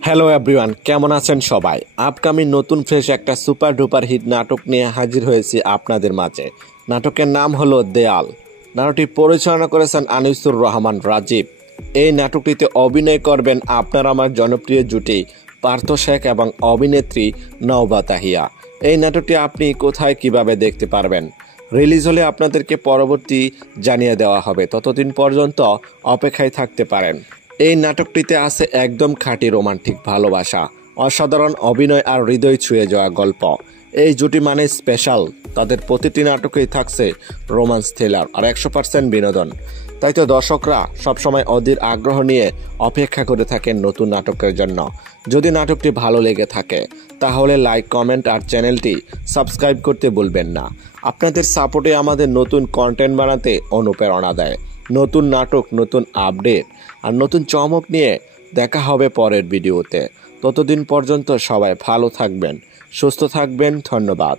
Hello everyone, কেমন আছেন সবাই? আপকামিং নতুন ফ্রেশ একটা সুপার ডুপার হিট নাটক নিয়ে হাজির হয়েছি আপনাদের মাঝে। নাটকের নাম হলো দেয়াল। নাটকটি পরিচালনা করেছেন আনিসুর রহমান রাজীব। এই নাটকটিতে অভিনয় করবেন আপনার আমার জনপ্রিয় জুটি পার্থ শেখ এবং অভিনেত্রী নওবা তাহিয়া। এই নাটকটি আপনি কোথায় কিভাবে দেখতে পারবেন? রিলিজ হলে আপনাদেরকে পরবর্তী জানিয়ে দেওয়া হবে। ততদিন পর্যন্ত অপেক্ষায় থাকতে পারেন। এই নাটকটিতে আছে একদম খাঁটি রোমান্টিক ভালোবাসা, অসাধারণ অভিনয় আর হৃদয় ছুঁয়ে যাওয়া গল্প। এই জুটি মানে স্পেশাল। তাদের প্রতিটি নাটকেই থাকছে রোমান্স থ্রিলার আর 100% বিনোদন। তাই তো দর্শকরা সবসময় অধীর আগ্রহ নিয়ে অপেক্ষা করে থাকেন নতুন নাটকের জন্য। যদি নাটকটি ভালো লেগে থাকে তাহলে লাইক, কমেন্ট আর চ্যানেলটি সাবস্ক্রাইব করতে ভুলবেন না। আপনাদের সাপোর্টে আমাদের নতুন কন্টেন্ট বানাতে অনুপ্রেরণা দেয়। নতুন নাটক, নতুন আপডেট আর নতুন চমক নিয়ে দেখা হবে পরের ভিডিওতে। ততদিন পর্যন্ত সবাই ভালো থাকবেন, সুস্থ থাকবেন। ধন্যবাদ।